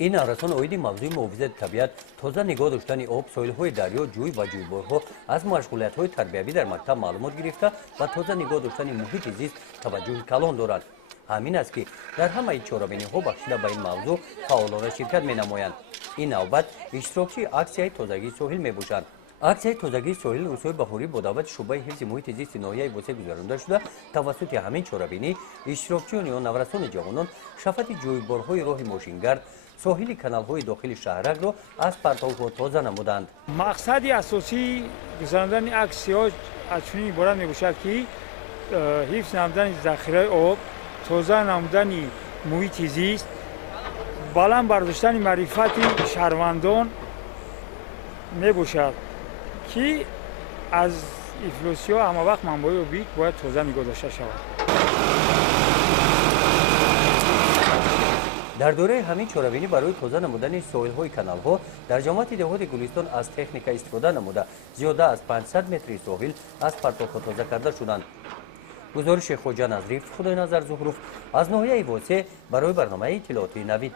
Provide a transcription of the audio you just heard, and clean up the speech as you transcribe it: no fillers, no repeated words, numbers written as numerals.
این наврасону اویدی موضوع محافظت طبیعت تازه نگاه داشتن آب، ساحل‌های دریا، جوی و جویبارها از مشغولیت‌های تربیوی در مکتب معلومات گرفته و تازه نگاه داشتن محیط زیست توجه کلان دارد. همین است که در همه چهاربینی‌ها بخشیده به این موضوع فاءولانه شرکت می‌نمایند. این نوبت اشتراکی اکسیای تازگی ساحل می‌باشند. аксияхои тозагии соҳил рузхои баҳорӣ бо давлати шӯъбаи ҳифзи мухити зисти ноҳияи восеъ гузаронида шуда тавассути ҳамин чорабинӣ иштирокчиёни он наврасони ҷавонон шафати ҷойборҳои роҳи мошингард соҳили каналҳои дохили шаҳракро аз партовҳо тоза намуданд. мақсади асосии гузарондани аксияҳо аз чунин иборат мебошад ки ҳифз намудани захираи об, тоза намудани муҳити зист, баланд бардоштани маърифати шаҳрвандон мебошад ки аз ифлосиҳо ҳамавақт манбаъи оби бояд тоза нигоҳ дошта шавад. дар дораи ҳамин чорабинӣ барои тоза намудани соҳилҳои каналҳо дар ҷамоати деҳоти гулистон аз техника истифода намуда зиёда аз 500 метри соҳил аз партовҳо тоза карда шуданд. гузориши хоҷа назриф, худойназар зуҳруф аз ноҳияи восеъ барои барномаи иттилоотии навид.